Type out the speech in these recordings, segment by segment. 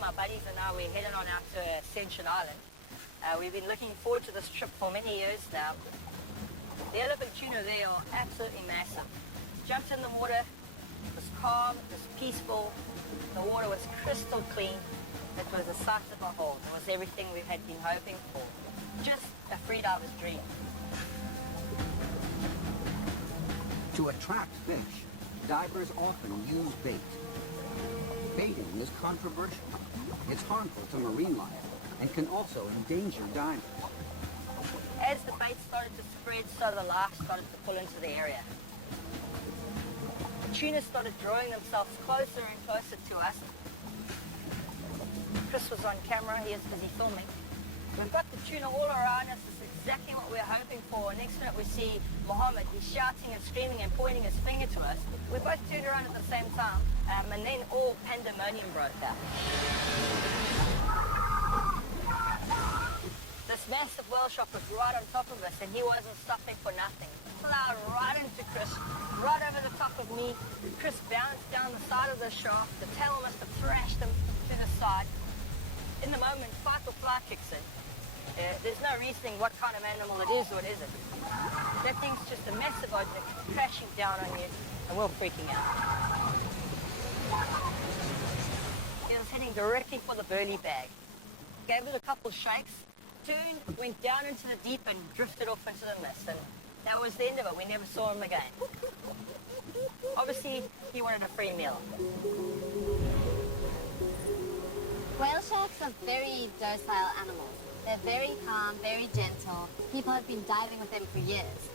my buddies and I, we're heading on out to Ascension Island. We've been looking forward to this trip for many years now. The elephant tuna there are absolutely massive. Jumped in the water, it was calm, it was peaceful, the water was crystal clean. It was a sight to behold. It was everything we had been hoping for. Just a freediver's dream. To attract fish, divers often use bait. Baiting is controversial. It's harmful to marine life and can also endanger divers. As the bait started to spread, so the life started to pull into the area. The tuna started drawing themselves closer and closer to us. Chris was on camera, he was busy filming. We've got the tuna all around us, it's exactly what we're hoping for. Next minute we see Mohammed, he's shouting and screaming and pointing his finger to us. We both turned around at the same time, and then all pandemonium broke out. This massive whale shark was right on top of us, and he wasn't stopping for nothing. Plowed right into Chris, right over the top of me. Chris bounced down the side of the shark. The tail must have thrashed him to the side. In the moment, fight or flight kicks in. There's no reasoning what kind of animal it is or it isn't. That thing's just a massive object crashing down on you, and we're freaking out. He was heading directly for the burley bag. Gave it a couple shakes, turned, went down into the deep and drifted off into the mist, and that was the end of it. We never saw him again. Obviously, he wanted a free meal. Whale sharks are very docile animals. They're very calm, very gentle. People have been diving with them for years.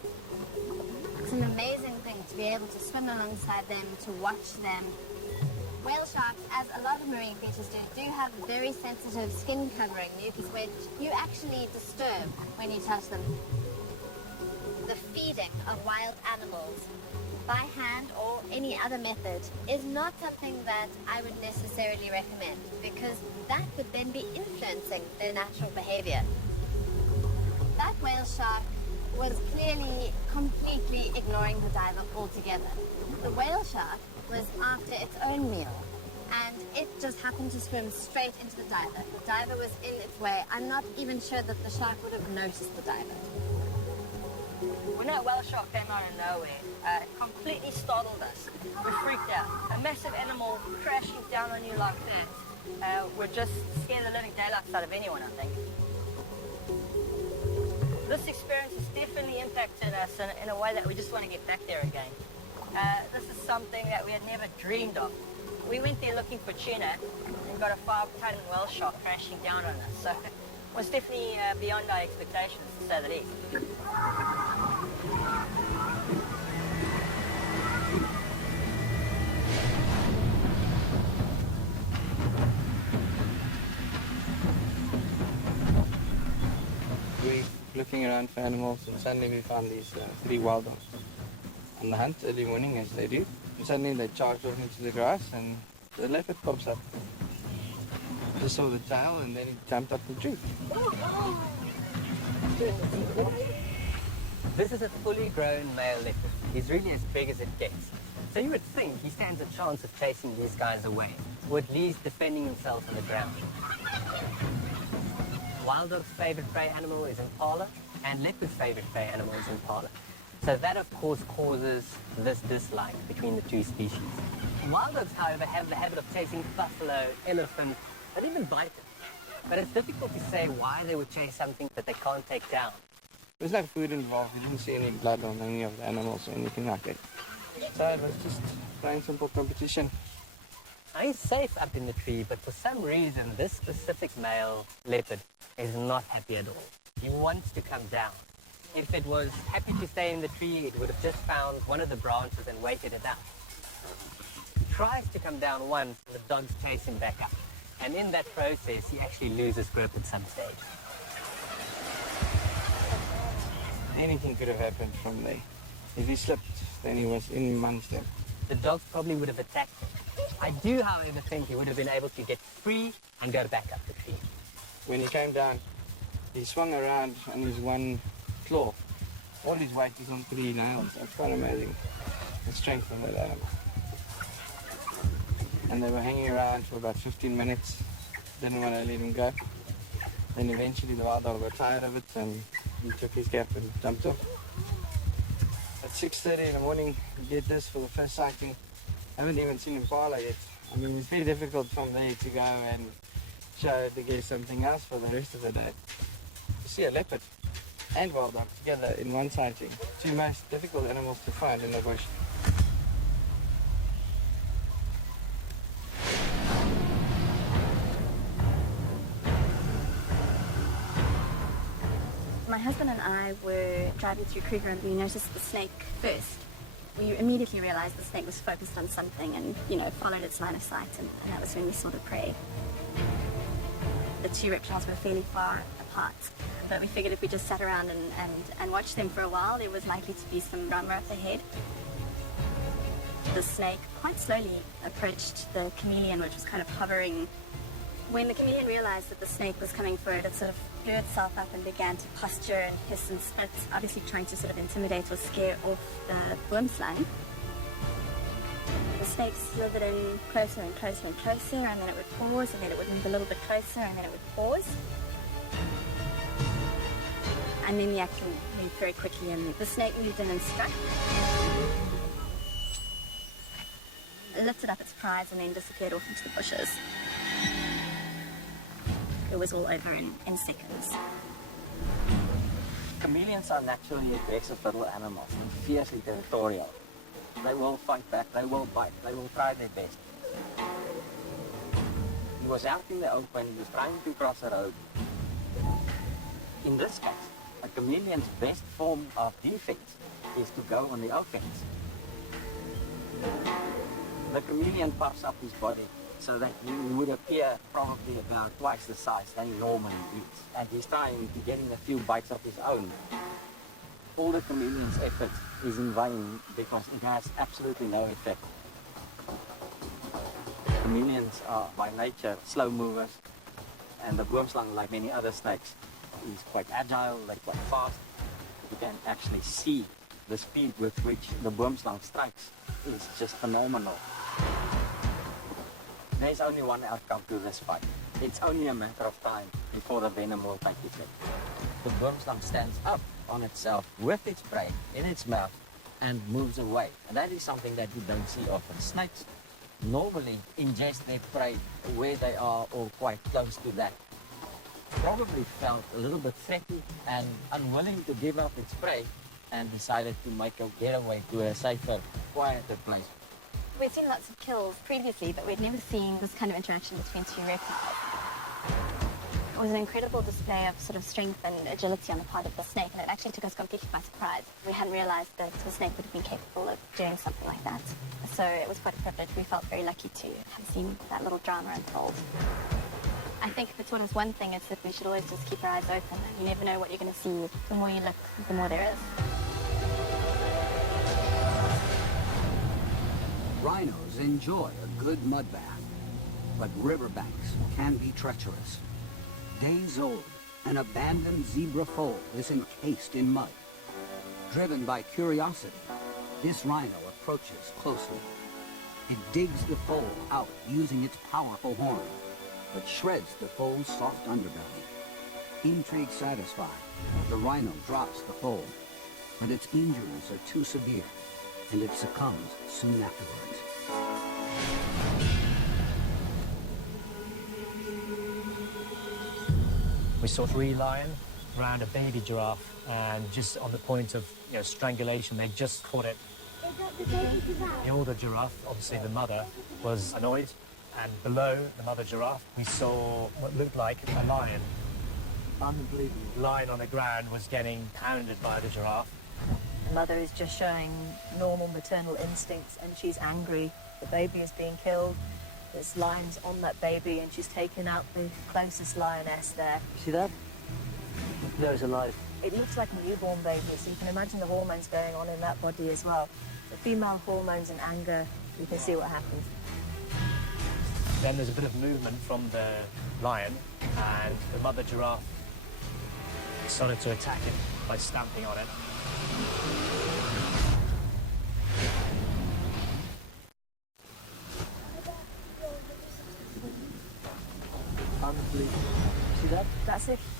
It's an amazing thing to be able to swim alongside them, to watch them. Whale sharks, as a lot of marine creatures do have a very sensitive skin covering, mucus, which you actually disturb when you touch them. The feeding of wild animals by hand or any other method is not something that I would necessarily recommend, because that would then be influencing their natural behavior. That whale shark was clearly completely ignoring the diver altogether. The whale shark was after its own meal, and it just happened to swim straight into the diver. The diver was in its way. I'm not even sure that the shark would have noticed the diver. When that whale shark came out of nowhere, it completely startled us. We freaked out. A massive animal crashing down on you like that would just scare the living daylights out of anyone, I think. This experience has definitely impacted us in a way that we just want to get back there again. This is something that we had never dreamed of. We went there looking for tuna and got a 5-ton whale shark crashing down on us. So it was definitely beyond our expectations, to say the least. We're looking around for animals, and suddenly we found these 3 wild dogs on the hunt early morning, as they do. And suddenly they charged off into the grass, and the leopard pops up. Just saw the tail, and then it jumped up the tree. This is a fully grown male leopard. He's really as big as it gets. So you would think he stands a chance of chasing these guys away, or at least defending himself on the ground. Wild dog's favorite prey animal is impala, and leopard's favorite prey animal is impala. So that, of course, causes this dislike between the two species. Wild dogs, however, have the habit of chasing buffalo, elephant, and even bison. But it's difficult to say why they would chase something that they can't take down. There's no food involved. You didn't see any blood on any of the animals or anything like that. So it was just plain simple competition. He's safe up in the tree, but for some reason, this specific male leopard is not happy at all. He wants to come down. If it was happy to stay in the tree, it would have just found one of the branches and waited it out. He tries to come down once, and the dogs chase him back up. And in that process, he actually loses grip at some stage. Anything could have happened from there. If he slipped, then he was in monster. The dogs probably would have attacked him. I do, however, think he would have been able to get free and go back up the tree. When he came down, he swung around on his one claw. All his weight is on 3 nails. That's quite amazing. The strength of that animal. And they were hanging around for about 15 minutes. didn't want to let him go. Then eventually the wild dog got tired of it and he took his cap and jumped off. At 6:30 in the morning, we get this for the first sighting. I haven't even seen impala yet. I mean, it's very difficult from there to go and show the guests something else for the rest of the day. You see a leopard and wild dog together in one sighting. Two most difficult animals to find in the bush. My husband and I were driving through Kruger and we noticed the snake first. We immediately realized the snake was focused on something and, followed its line of sight, and that was when we saw the prey. The two rickshaws were fairly far apart, but we figured if we just sat around and watched them for a while, there was likely to be some drama up ahead. The snake quite slowly approached the chameleon, which was kind of hovering. When the chameleon realized that the snake was coming for it, it sort of blew itself up and began to posture and hiss and spit, obviously trying to sort of intimidate or scare off the boomslang. The snake slithered in closer and closer and closer, and then it would pause, and then it would move a little bit closer, and then it would pause. And then the action moved very quickly, and the snake moved in and struck. It lifted up its prize and then disappeared off into the bushes. It was all over in seconds. Chameleons are naturally aggressive little animals and fiercely territorial. They will fight back, they will bite, they will try their best. He was out in the open, he was trying to cross a road. In this case, a chameleon's best form of defense is to go on the offense. The chameleon puffs up his body so that he would appear probably about twice the size than he normally is. And he's trying to get in a few bites of his own. All the chameleon's effort is in vain because it has absolutely no effect. Chameleons are by nature slow movers, and the boomslang, like many other snakes, is quite agile, they're quite fast. You can actually see the speed with which the boomslang strikes is just phenomenal. There's only one outcome to this fight. It's only a matter of time before the venom will take effect. The boomslang stands up on itself with its prey in its mouth and moves away. And that is something that you don't see often. Snakes normally ingest their prey where they are or quite close to that. Probably felt a little bit threatened and unwilling to give up its prey and decided to make a getaway to a safer, quieter place. We'd seen lots of kills previously, but we'd never seen this kind of interaction between two reptiles. It was an incredible display of sort of strength and agility on the part of the snake, and it actually took us completely by surprise. We hadn't realized that the snake would have been capable of doing something like that. So it was quite a privilege. We felt very lucky to have seen that little drama unfold. I think if it's taught us one thing, it's that we should always just keep our eyes open. You never know what you're going to see. The more you look, the more there is. Rhinos enjoy a good mud bath, but riverbanks can be treacherous. Days old, an abandoned zebra foal is encased in mud. Driven by curiosity, this rhino approaches closely. It digs the foal out using its powerful horn, but shreds the foal's soft underbelly. Intrigue satisfied, the rhino drops the foal, but its injuries are too severe, and it succumbs soon afterwards. We saw 3 lions around a baby giraffe, and just on the point of strangulation, they just caught it. The older giraffe, obviously the mother, was annoyed, and below the mother giraffe, we saw what looked like a lion. Unbelievable. The lion on the ground was getting pounded by the giraffe. The mother is just showing normal maternal instincts, and she's angry. The baby is being killed. There's lions on that baby, and she's taken out the closest lioness there. See that? There's a life. It looks like a newborn baby, so you can imagine the hormones going on in that body as well. The female hormones and anger, you can see what happens. Then there's a bit of movement from the lion, and the mother giraffe started to attack it by stamping on it.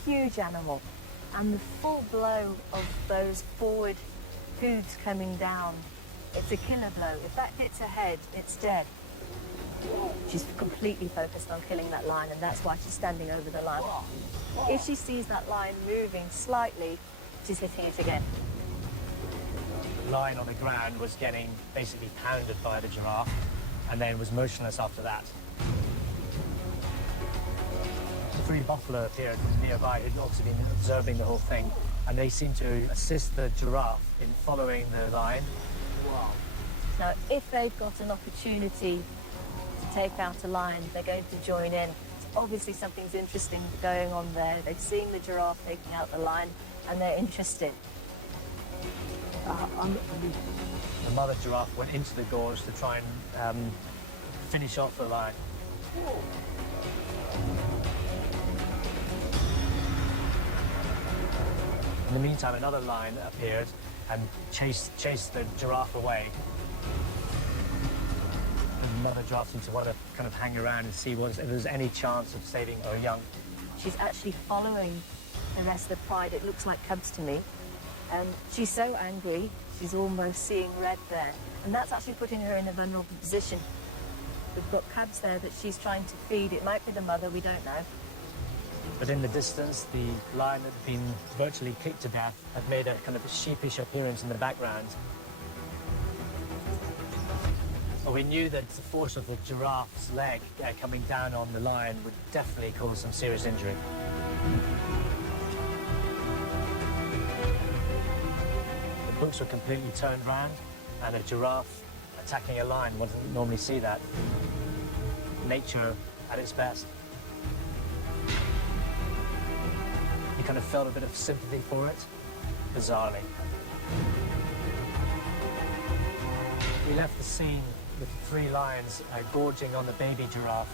huge animal. And the full blow of those forward hooves coming down, it's a killer blow. If that hits her head, it's dead. She's completely focused on killing that lion, and that's why she's standing over the lion. If she sees that lion moving slightly, she's hitting it again. The lion on the ground was getting basically pounded by the giraffe and then was motionless after that. The 3 buffalo appeared nearby who'd also been observing the whole thing, and they seemed to assist the giraffe in following the lion. Now, if they've got an opportunity to take out a lion, they're going to join in. So obviously something's interesting going on there. They've seen the giraffe taking out the lion, and they're interested. The mother giraffe went into the gorge to try and finish off the lion. In the meantime, another lion appeared and chased the giraffe away. The mother giraffe seemed to want to kind of hang around and see if there was any chance of saving her young. She's actually following the rest of the pride. It looks like cubs to me. And she's so angry, she's almost seeing red there. And that's actually putting her in a vulnerable position. We've got cubs there that she's trying to feed. It might be the mother, we don't know. But in the distance, the lion that had been virtually kicked to death had made a kind of a sheepish appearance in the background. But we knew that the force of the giraffe's leg coming down on the lion would definitely cause some serious injury. The hooks were completely turned round, and a giraffe attacking a lion wouldn't normally see that. Nature at its best. You kind of felt a bit of sympathy for it, bizarrely. We left the scene with the 3 lions gorging on the baby giraffe,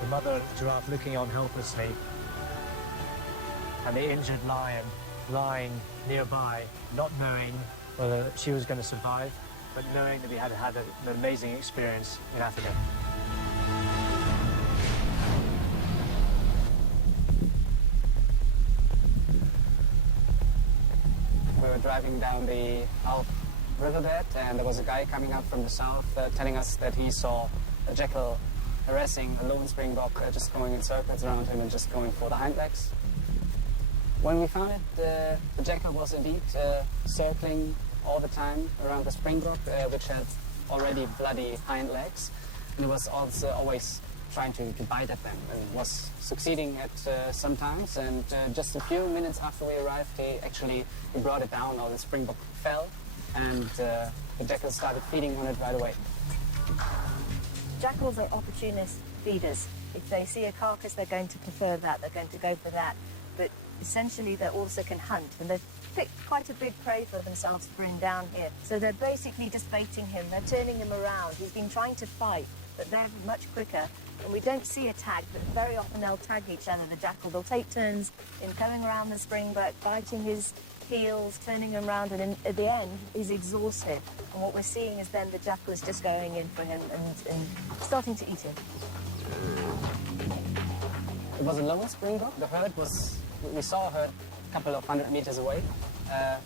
the mother giraffe looking on helplessly, and the injured lion lying nearby, not knowing whether she was going to survive, but knowing that we had had an amazing experience in Africa. We were driving down the Alp riverbed, and there was a guy coming up from the south telling us that he saw a jackal harassing a lone springbok, just going in circles around him and just going for the hind legs. When we found it, the jackal was indeed circling all the time around the springbok, which had already bloody hind legs, and it was also always trying to bite at them, and was succeeding at sometimes. And just a few minutes after we arrived, he brought it down, or the springbok fell, and the jackal started feeding on it right away. Jackals are opportunist feeders. If they see a carcass, they're going to prefer that, they're going to go for that. But essentially, they also can hunt, and they've picked quite a big prey for themselves to bring down here. So they're basically just baiting him, they're turning him around. He's been trying to fight, but they're much quicker. And we don't see a tag, but very often they'll tag each other, the jackal. They'll take turns in coming around the springbok, biting his heels, turning him around, and at the end, he's exhausted. And what we're seeing is then the jackal is just going in for him and starting to eat him. It was a lone springbok. The herd was, we saw a herd a couple of 100 meters away.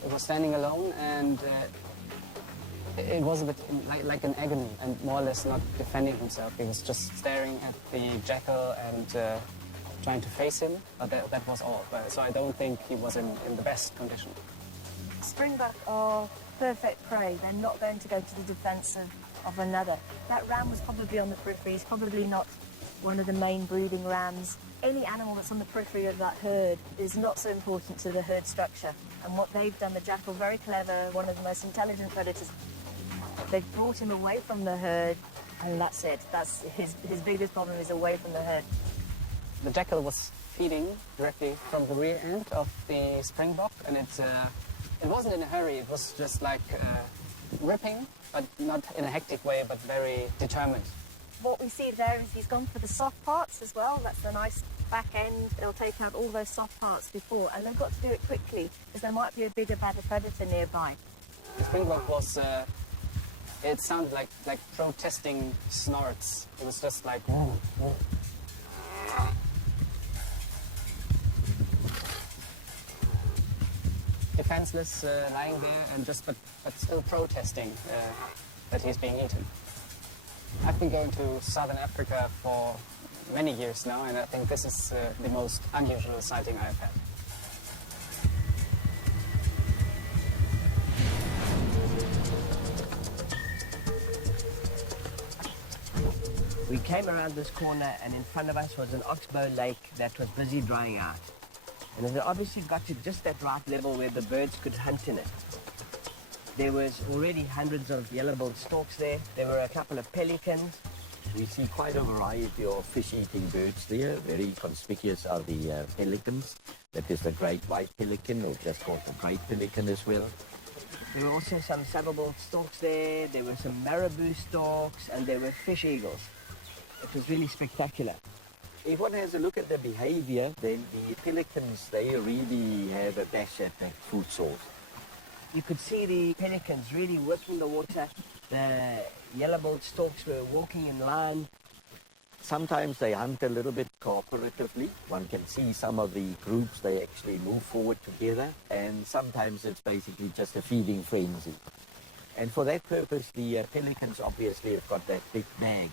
It was standing alone, and it was a bit like an agony, and more or less not defending himself. He was just staring at the jackal and trying to face him, but that was all. So I don't think he was in the best condition. Springbok are perfect prey. They're not going to go to the defense of another. That ram was probably on the periphery. He's probably not one of the main breeding rams. Any animal that's on the periphery of that herd is not so important to the herd structure. And what they've done, the jackal, very clever, one of the most intelligent predators, they've brought him away from the herd, and that's it. That's his biggest problem, is away from the herd. The jackal was feeding directly from the rear end of the springbok, and it wasn't in a hurry. It was just like ripping, but not in a hectic way, but very determined. What we see there is he's gone for the soft parts as well. That's the nice back end. They'll take out all those soft parts before, and they've got to do it quickly because there might be a bigger, badder predator nearby. The springbok was, it sounded like protesting snorts. It was just like, whoa, whoa. defenseless, lying there and but still protesting that he's being eaten. I've been going to southern Africa for many years now, and I think this is the most unusual sighting I've had. We came around this corner and in front of us was an oxbow lake that was busy drying out. And it had obviously got to just that right level where the birds could hunt in it. There was already hundreds of yellow-billed storks there. There were a couple of pelicans. We see quite a variety of fish-eating birds there. Very conspicuous are the pelicans. That is the great white pelican, or just called the great pelican as well. There were also some saddle-billed storks there. There were some marabou storks, and there were fish eagles. It was really spectacular. If one has a look at the behavior, then the pelicans, they really have a bash at that food source. You could see the pelicans really whipping the water. The yellow-billed storks were walking in line. Sometimes they hunt a little bit cooperatively. One can see some of the groups, they actually move forward together. And sometimes it's basically just a feeding frenzy. And for that purpose, the pelicans obviously have got that big bag.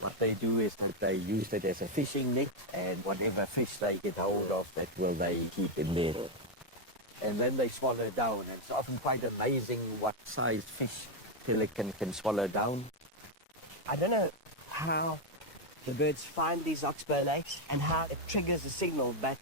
What they do is that they use it as a fishing net, and whatever fish they get hold of, that will they keep in there. And then they swallow down. And it's often quite amazing what size fish pelican can swallow down. I don't know how the birds find these oxbow lakes and how it triggers a signal, but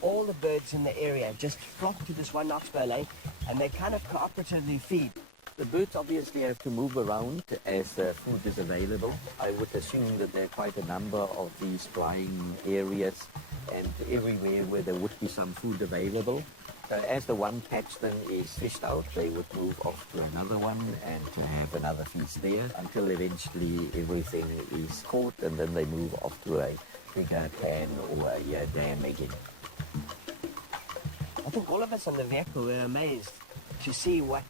all the birds in the area just flock to this one oxbow lake and they kind of cooperatively feed. The birds obviously have to move around as food is available. I would assume that there are quite a number of these drying areas and everywhere where there would be some food available. As the one patch then is fished out, they would move off to another one and to have another feast there until eventually everything is caught, and then they move off to a bigger pan or a dam again. I think all of us on the vehicle were amazed to see what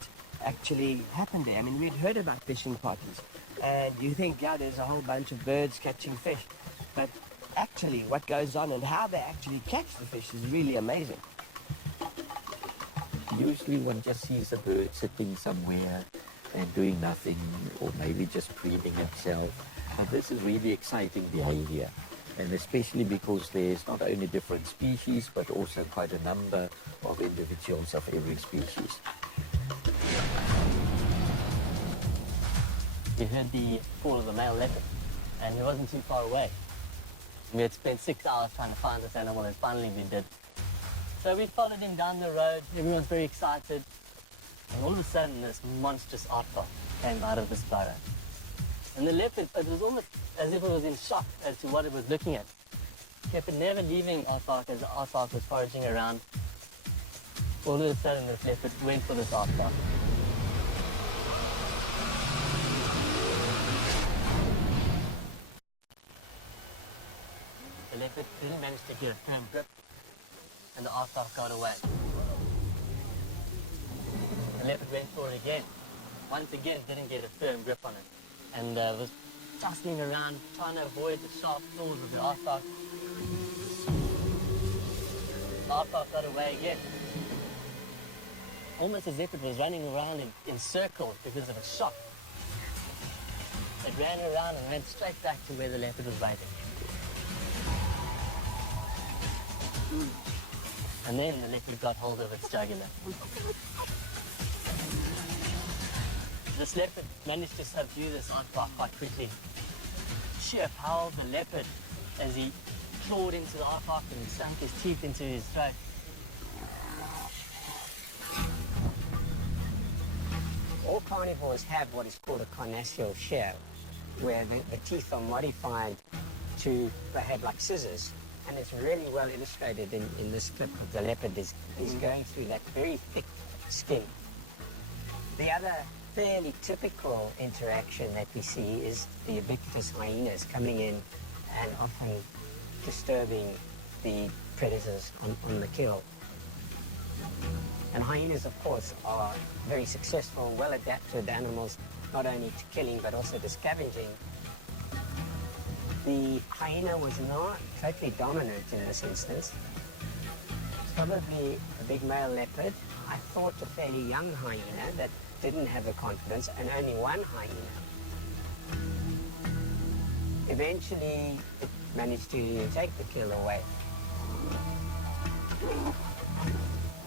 actually happened there. I mean, we'd heard about fishing parties, and you think, yeah, there's a whole bunch of birds catching fish. But actually, what goes on and how they actually catch the fish is really amazing. Usually one just sees a bird sitting somewhere and doing nothing, or maybe just preening itself. But this is really exciting behavior, and especially because there's not only different species, but also quite a number of individuals of every species. We heard the call of the male leopard, and he wasn't too far away. We had spent 6 hours trying to find this animal, and finally we did. So we followed him down the road. Everyone's very excited. And all of a sudden, this monstrous aardvark came out of this burrow. And the leopard, it was almost as if it was in shock as to what it was looking at. It kept never leaving aardvark as the aardvark was foraging around. All of a sudden, this leopard went for this aardvark. The leopard didn't manage to get a firm grip, and the aardvark got away. The leopard went for it again. Once again, didn't get a firm grip on it, and was jostling around, trying to avoid the sharp claws of the aardvark. The aardvark got away again. Almost as if it was running around in circles because of a shock. It ran around and went straight back to where the leopard was waiting. And then the leopard got hold of its jugular. This leopard managed to subdue this aardvark quite quickly. Sheer power of the leopard as he clawed into the aardvark and sunk his teeth into his throat. All carnivores have what is called a carnassial shear, where the teeth are modified to behave like scissors. And it's really well illustrated in this clip. The leopard is going through that very thick skin. The other fairly typical interaction that we see is the ubiquitous hyenas coming in and often disturbing the predators on the kill. And hyenas, of course, are very successful, well-adapted animals, not only to killing but also to scavenging. The hyena was not totally dominant in this instance. It's probably a big male leopard. I thought a fairly young hyena that didn't have the confidence, and only one hyena. Eventually, it managed to take the kill away.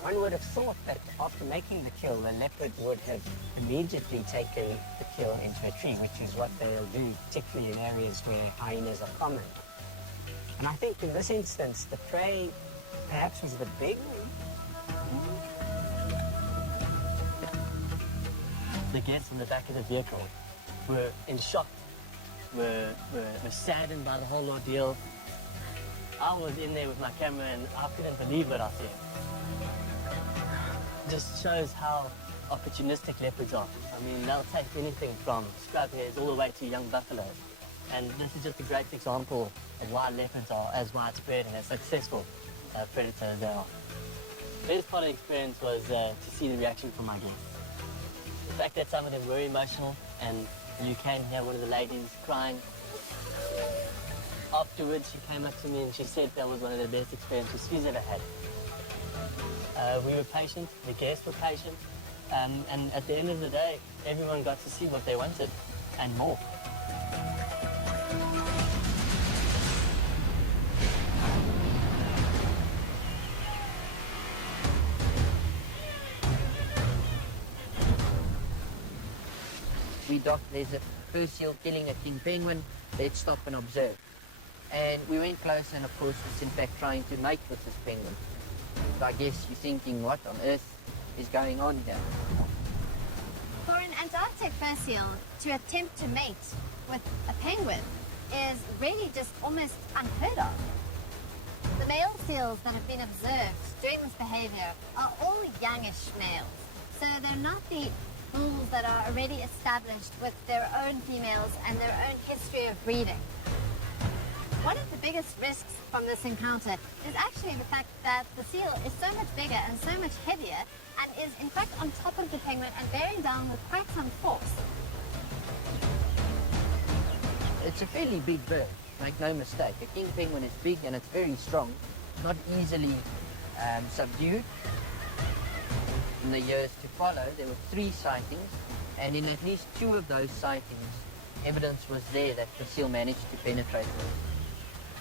One would have thought that after making the kill, the leopard would have immediately taken the kill into a tree, which is what they'll do, particularly in areas where hyenas are common. And I think in this instance, the prey perhaps was a bit big. The guests in the back of the vehicle were in shock, were saddened by the whole ordeal. I was in there with my camera and I couldn't believe what I said. Just shows how opportunistic leopards are. I mean, they'll take anything from scrub hares all the way to young buffaloes. And this is just a great example of why leopards are as widespread and as successful predators as they are. The best part of the experience was to see the reaction from my guests. The fact that some of them were emotional, and you came here, one of the ladies crying. Afterwards, she came up to me and she said that was one of the best experiences she's ever had. We were patient, the guests were patient, and at the end of the day, everyone got to see what they wanted and more. We docked, there's a fur seal killing a king penguin, let's stop and observe. And we went close, and of course it's in fact trying to mate with this penguin. So I guess you're thinking, what on earth is going on here? For an Antarctic fur seal to attempt to mate with a penguin is really just almost unheard of. The male seals that have been observed doing this behavior are all youngish males. So they're not the bulls that are already established with their own females and their own history of breeding. One of the biggest risks from this encounter is actually the fact that the seal is so much bigger and so much heavier and is in fact on top of the penguin and bearing down with quite some force. It's a fairly big bird, make no mistake. A king penguin is big and it's very strong, not easily subdued. In the years to follow, there were 3 sightings, and in at least 2 of those sightings, evidence was there that the seal managed to penetrate them.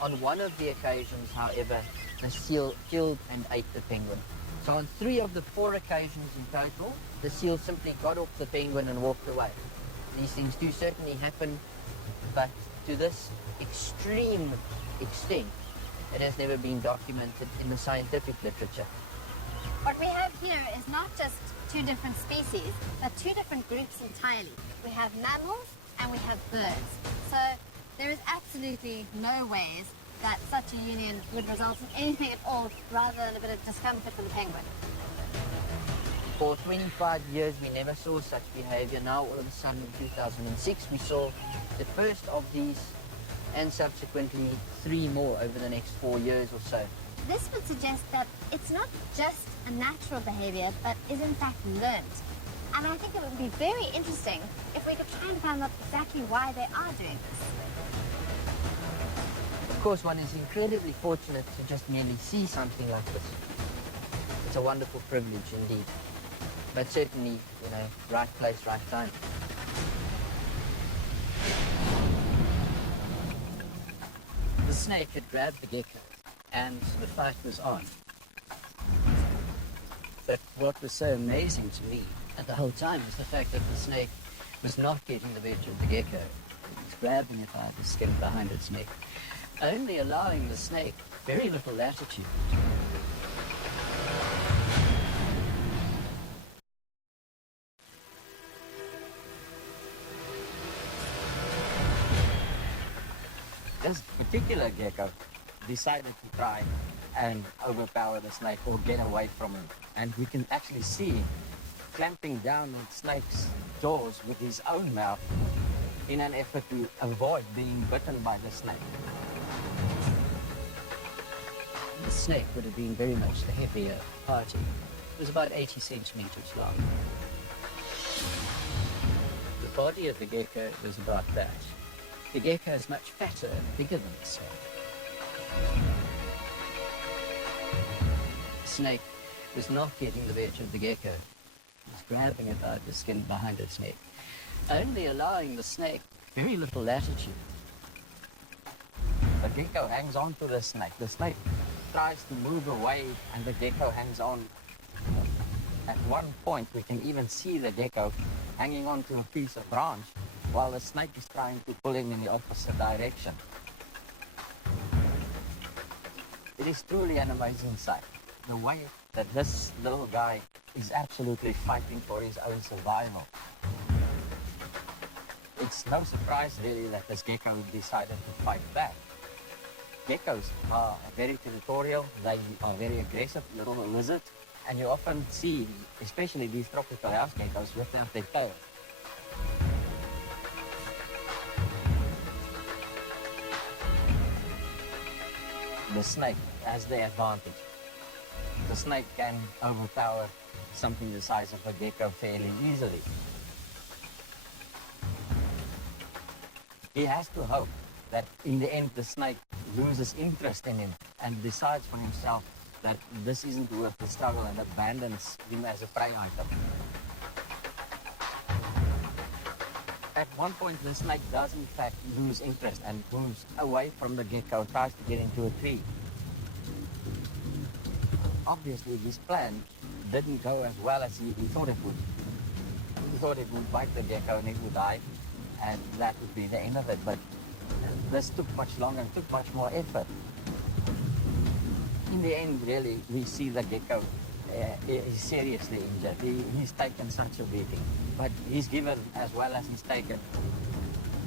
On one of the occasions, however, the seal killed and ate the penguin. So on 3 of the 4 occasions in total, the seal simply got off the penguin and walked away. These things do certainly happen, but to this extreme extent, it has never been documented in the scientific literature. What we have here is not just 2 different species, but 2 different groups entirely. We have mammals and we have birds. So there is absolutely no ways that such a union would result in anything at all rather than a bit of discomfort for the penguin. For 25 years, we never saw such behavior. Now, all of a sudden, in 2006, we saw the first of these and subsequently 3 more over the next 4 years or so. This would suggest that it's not just a natural behavior, but is in fact learned. And I think it would be very interesting if we could try and find out exactly why they are doing this. Of course, one is incredibly fortunate to just merely see something like this. It's a wonderful privilege indeed. But certainly, right place, right time. The snake had grabbed the gecko, and the fight was on. But what was so amazing to me at the whole time was the fact that the snake was not getting the better of the gecko. It was grabbing it by the skin behind its neck, only allowing the snake very little latitude. This particular gecko decided to try and overpower the snake or get away from him. And we can actually see him clamping down on the snake's jaws with his own mouth in an effort to avoid being bitten by the snake. The snake would have been very much the heavier party. It was about 80 centimeters long. The body of the gecko was about that. The gecko is much fatter and bigger than the snake. The snake was not getting the better of the gecko. It was grabbing about the skin behind its neck, only allowing the snake very little latitude. The gecko hangs on to the snake. The snake tries to move away and the gecko hangs on. At one point, we can even see the gecko hanging on to a piece of branch while the snake is trying to pull him in the opposite direction. It is truly an amazing sight. The way that this little guy is absolutely fighting for his own survival. It's no surprise really that this gecko decided to fight back. Geckos are very territorial, they are very aggressive little lizards, and you often see, especially these tropical house geckos, without their tail. The snake has the advantage. The snake can overpower something the size of a gecko fairly easily. He has to hope that in the end the snake loses interest in him and decides for himself that this isn't worth the struggle and abandons him as a prey item. At one point the snake does in fact lose interest and moves away from the gecko, tries to get into a tree. Obviously his plan didn't go as well as he thought it would. He thought it would bite the gecko and it would die, and that would be the end of it, but this took much longer and took much more effort. In the end, really, we see the gecko is seriously injured. He's taken such a beating, but he's given as well as he's taken.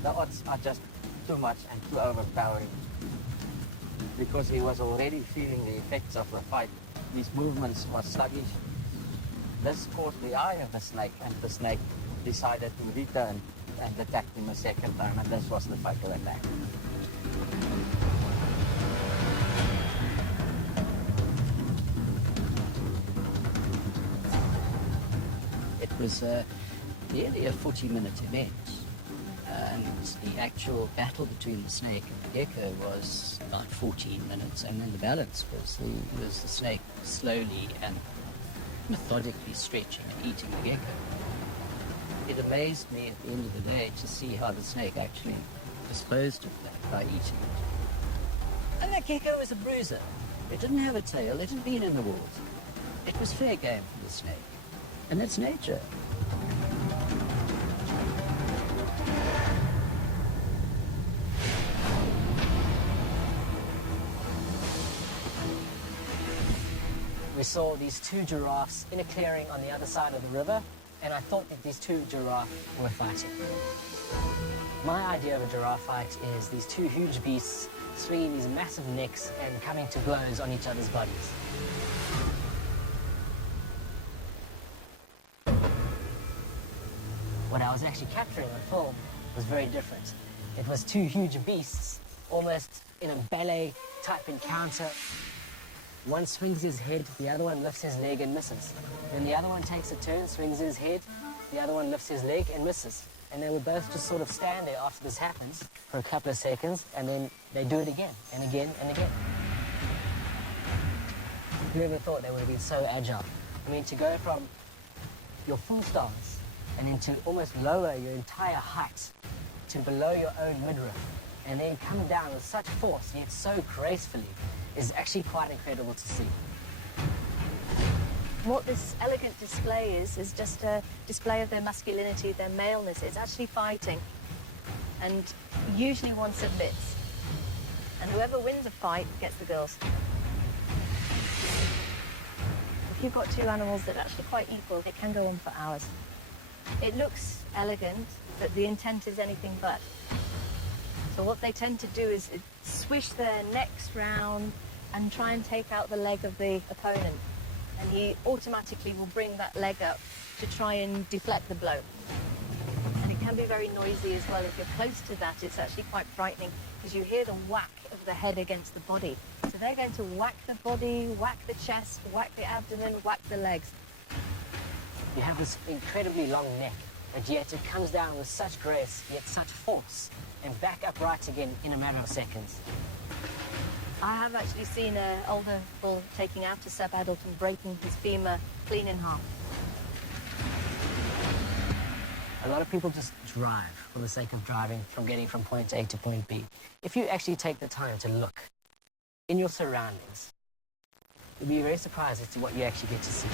The odds are just too much and too overpowering, because he was already feeling the effects of the fight. His movements were sluggish. This caught the eye of the snake, and the snake decided to return and attacked him a second time, and this was the fatal attack. It was nearly a 40-minute event, and the actual battle between the snake and the gecko was about 14 minutes, and then the balance was the snake slowly and methodically stretching and eating the gecko. It amazed me at the end of the day to see how the snake actually disposed of that by eating it. And that gecko was a bruiser. It didn't have a tail, it had been in the water. It was fair game for the snake, and that's nature. We saw these two giraffes in a clearing on the other side of the river, and I thought that these two giraffes were fighting. My idea of a giraffe fight is these two huge beasts swinging these massive necks and coming to blows on each other's bodies. What I was actually capturing on film was very different. It was two huge beasts, almost in a ballet-type encounter. One swings his head, the other one lifts his leg and misses. Then the other one takes a turn, swings his head, the other one lifts his leg and misses. And they would both just sort of stand there after this happens for a couple of seconds, and then they do it again and again and again. Whoever thought they would have been so agile? I mean, to go from your full stance and then to almost lower your entire height to below your own midriff, and then come down with such force, yet so gracefully, is actually quite incredible to see. What this elegant display is just a display of their masculinity, their maleness. It's actually fighting. And usually one submits. And whoever wins a fight gets the girls. If you've got two animals that are actually quite equal, it can go on for hours. It looks elegant, but the intent is anything but. So what they tend to do is swish their necks round and try and take out the leg of the opponent. And he automatically will bring that leg up to try and deflect the blow. And it can be very noisy as well. If you're close to that, it's actually quite frightening because you hear the whack of the head against the body. So they're going to whack the body, whack the chest, whack the abdomen, whack the legs. You have this incredibly long neck, and yet it comes down with such grace, yet such force, and back upright again in a matter of seconds. I have actually seen an older bull taking out a sub adult and breaking his femur clean in half. A lot of people just drive for the sake of driving, from getting from point A to point B. If you actually take the time to look in your surroundings, you'll be very surprised as to what you actually get to see.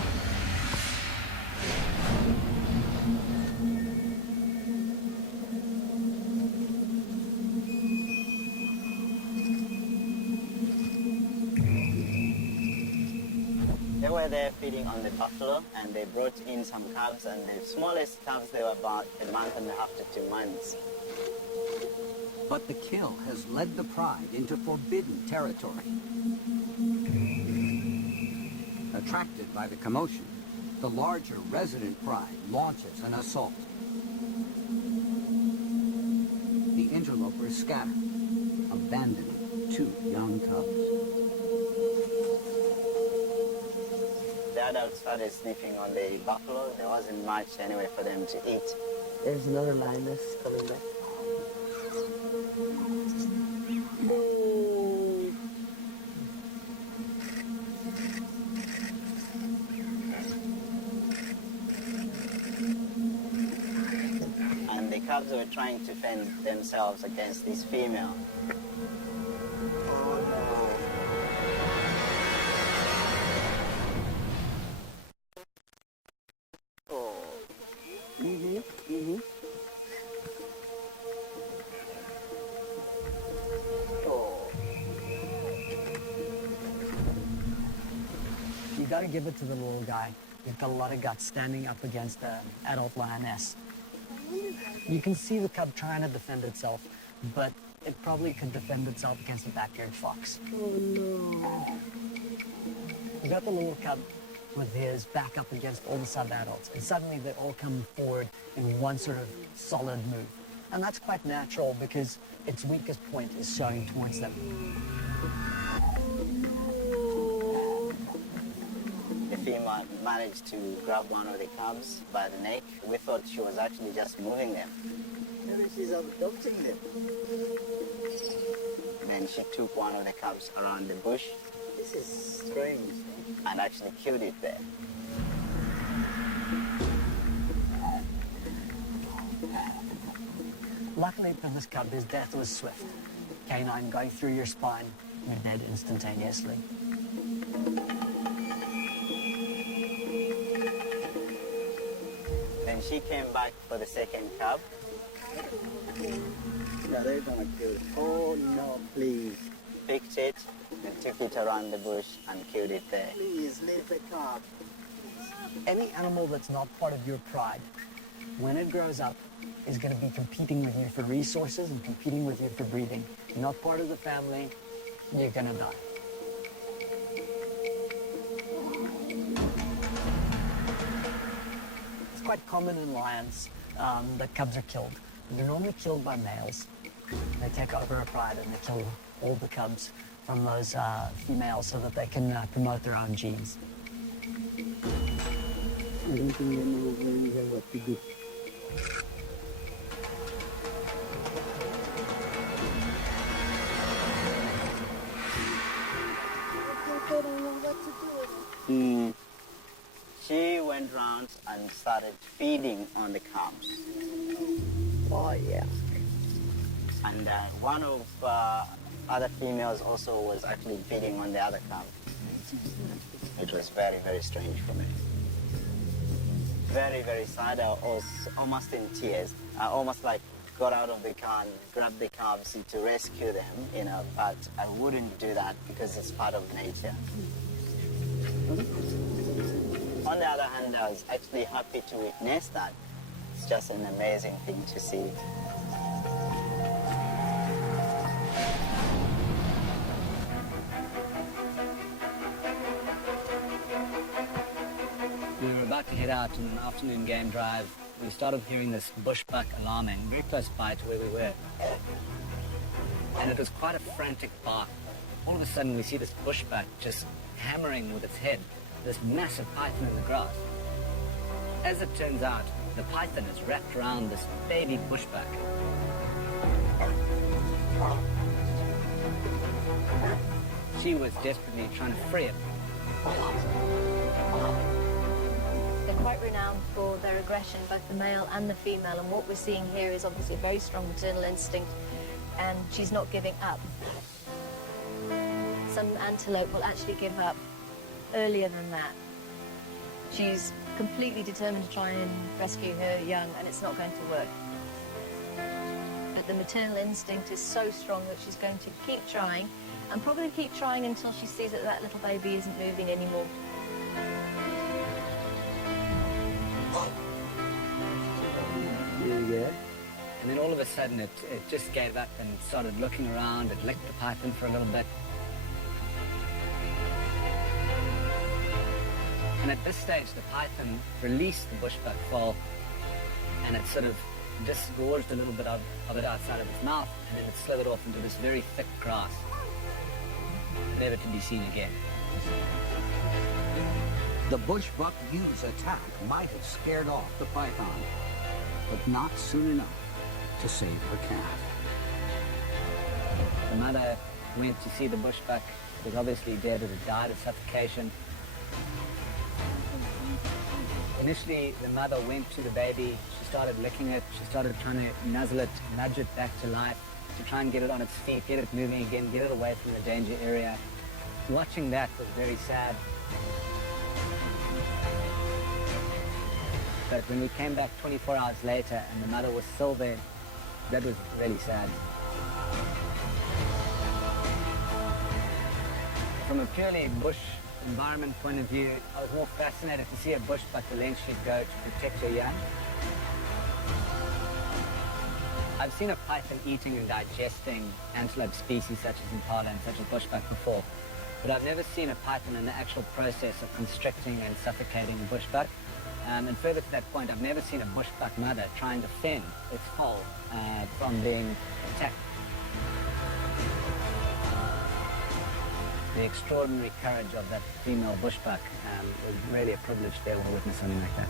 They were there feeding on the buffalo, and they brought in some calves, and the smallest calves, they were about a month and a half to 2 months. But the kill has led the pride into forbidden territory. Attracted by the commotion, the larger resident pride launches an assault. The interlopers scatter, abandoning 2 young cubs. The adults started sniffing on the buffalo. There wasn't much anyway for them to eat. There's another lioness coming back. And the cubs were trying to fend themselves against this female. You got to give it to the little guy. He's got a lot of guts standing up against the adult lioness. You can see the cub trying to defend itself, but it probably could defend itself against a backyard fox. Oh no. You got the little cub with his back up against all the sub-adults, and suddenly they all come forward in one sort of solid move. And that's quite natural because its weakest point is showing towards them. The female managed to grab one of the cubs by the neck. We thought she was actually just moving them. Maybe she's adopting them. Then she took one of the cubs around the bush. This is strange. And actually killed it there. Luckily for this cub, his death was swift. Canine going through your spine, you're dead instantaneously. Then she came back for the second cub. Yeah, they're gonna kill it. Oh no, please. Picked it and took it around the bush and killed it there. Please, leave the cub. Any animal that's not part of your pride, when it grows up, is going to be competing with you for resources and competing with you for breeding. You're not part of the family, you're going to die. It's quite common in lions that cubs are killed. They're normally killed by males. They take over a pride and they kill all the cubs from those females so that they can promote their own genes. I don't think they know very well what to do. They don't know what to do with it. She went round and started feeding on the cubs. Oh, yeah. And one of other females also was actually feeding on the other cub. It was very, very strange for me. Very, very sad. I was almost in tears. I almost like got out of the car and grabbed the cubs to rescue them, you know, but I wouldn't do that because it's part of nature. On the other hand, I was actually happy to witness that. It's just an amazing thing to see. We were about to head out on an afternoon game drive. We started hearing this bushbuck alarming very close by to where we were. And it was quite a frantic bark. All of a sudden we see this bushbuck just hammering with its head, this massive python in the grass. As it turns out, the python is wrapped around this baby bushbuck. she was desperately trying to free it. They're quite renowned for their aggression, both the male and the female, and what we're seeing here is obviously a very strong maternal instinct, and she's not giving up. Some antelope will actually give up earlier than that. She's completely determined to try and rescue her young, and it's not going to work. But the maternal instinct is so strong that she's going to keep trying, and probably keep trying until she sees that that little baby isn't moving anymore. Yeah. And then all of a sudden it just gave up and started looking around. It licked the python for a little bit. And at this stage, the python released the bushbuck foal, and it sort of disgorged a little bit of it outside of its mouth, and then it slithered off into this very thick grass, never to be seen again. The bushbuck ewe's attack might have scared off the python, but not soon enough to save her calf. The mother went to see the bushbuck. It was obviously dead. It had died of suffocation. Initially, the mother went to the baby. She started licking it. She started trying to nuzzle it, nudge it back to life, to try and get it on its feet, get it moving again, get it away from the danger area. Watching that was very sad. But when we came back 24 hours later and the mother was still there, that was really sad. From a purely bush environment point of view, I was more fascinated to see a bushbuck eventually go to protect her young. I've seen a python eating and digesting antelope species such as impala and such as bushbuck before, but I've never seen a python in the actual process of constricting and suffocating a bushbuck. And further to that point, I've never seen a bushbuck mother try and defend its foal from being attacked. The extraordinary courage of that female bushbuck was really a privilege to be able to witness something like that.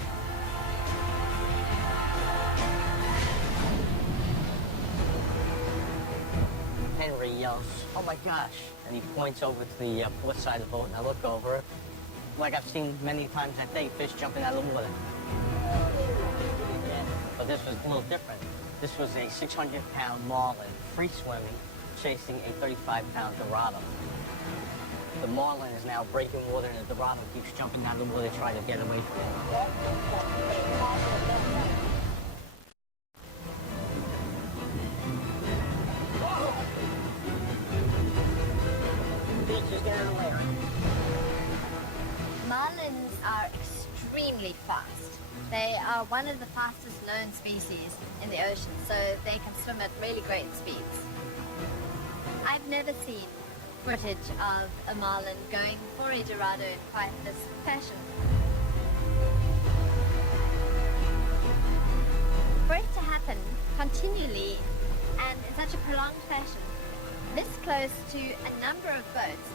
Henry yells, "Oh my gosh!" and he points over to the port side of the boat, and I look over. Like I've seen many times, I think, fish jumping out of the water. Yeah. But this was a little different. This was a 600-pound marlin, free swimming, chasing a 35-pound dorado. The marlin is now breaking water, and the dorado keeps jumping out of the water trying to get away from it. Just get out of the way, right? Marlins are extremely fast. They are one of the fastest known species in the ocean, so they can swim at really great speeds. I've never seen footage of a marlin going for a dorado in quite this fashion. For it to happen continually and in such a prolonged fashion, this close to a number of boats,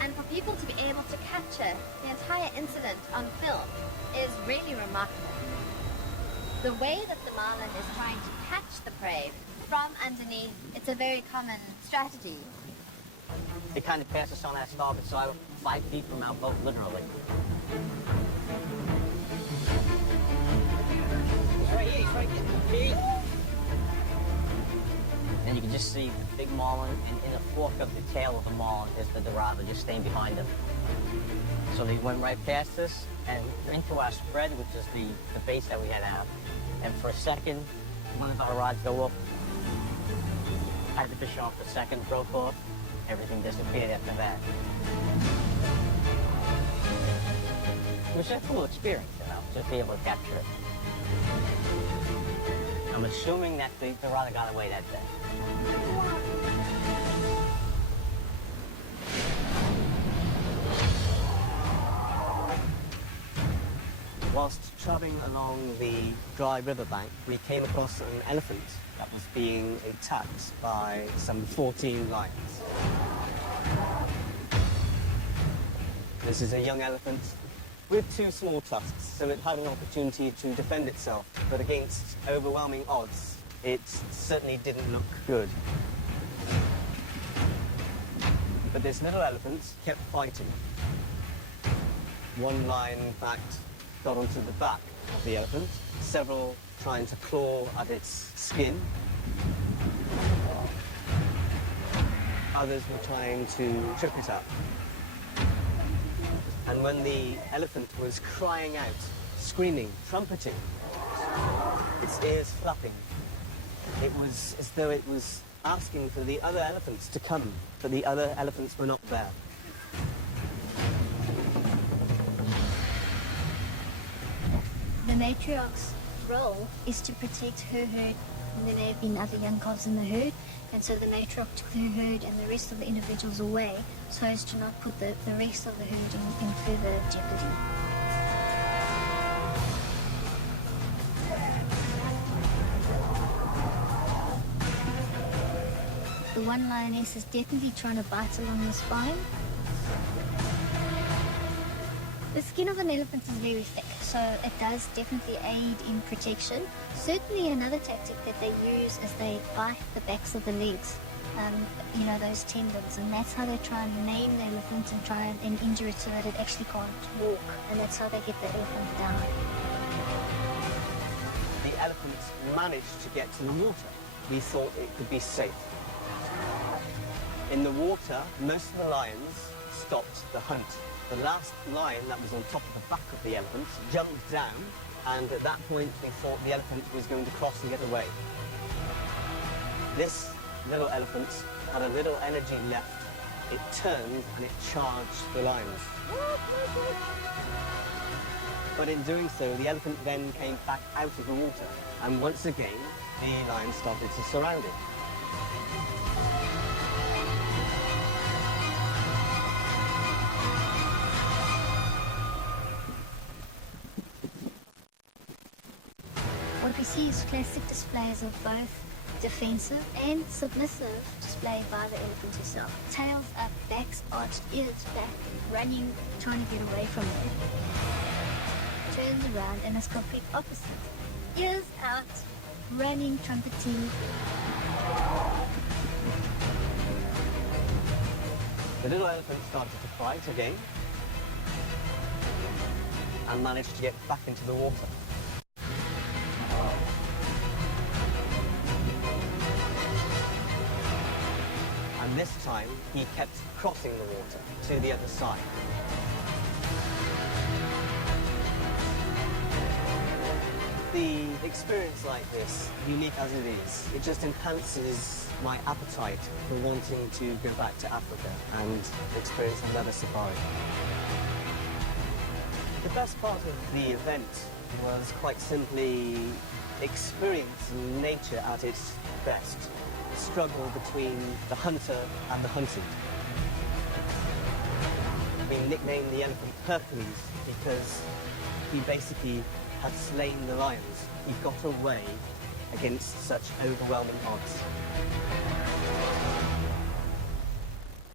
and for people to be able to capture the entire incident on film is really remarkable. The way that the marlin is trying to catch the prey from underneath, it's a very common strategy. It kind of passes on our starboard side 5 feet from our boat, literally. He's right here, he's right here. And you can just see the big marlin, and in the fork of the tail of the marlin is the dorado just staying behind him. So they went right past us and into our spread, which is the base that we had out. And for a second, one of our rods go up, had the fish off for a second, broke off, everything disappeared after that. It was a cool experience, you know, just be able to capture it. I'm assuming that the dorado got away that day. Whilst traveling along the dry riverbank, we came across an elephant that was being attacked by some 14 lions. This is a young elephant with 2 small tusks, so it had an opportunity to defend itself, but against overwhelming odds, it certainly didn't look good. But this little elephant kept fighting. One lion, in fact, got onto the back of the elephant, several trying to claw at its skin. Others were trying to trip it up. And when the elephant was crying out, screaming, trumpeting, its ears flapping, it was as though it was asking for the other elephants to come, but the other elephants were not there. The matriarch's role is to protect her herd, and there may have been other young calves in the herd, and so the matriarch took her herd and the rest of the individuals away so as to not put the rest of the herd in further jeopardy. The one lioness is definitely trying to bite along the spine. The skin of an elephant is very thick, so it does definitely aid in protection. Certainly another tactic that they use is they bite the backs of the legs, you know, those tendons, and that's how they try and maim the elephant and try and injure it so that it actually can't walk, and that's how they get the elephant down. The elephant managed to get to the water. We thought it could be safe. In the water, most of the lions stopped the hunt. The last lion that was on top of the back of the elephant jumped down, and at that point we thought the elephant was going to cross and get away. This little elephant had a little energy left. It turned and it charged the lions. But in doing so, the elephant then came back out of the water, and once again the lions started to surround it. What we see is classic displays of both defensive and submissive display by the elephant herself. Tails up, backs arched, ears back, running, trying to get away from it. Turns around and is complete opposite. Ears out, running, trumpeting. The little elephant started to fight again and managed to get back into the water. And this time, he kept crossing the water to the other side. The experience like this, unique as it is, it just enhances my appetite for wanting to go back to Africa and experience another safari. The best part of the event was quite simply experiencing nature at its best. The struggle between the hunter and the hunted. We nicknamed the elephant Hercules because he basically had slain the lions. He got away against such overwhelming odds.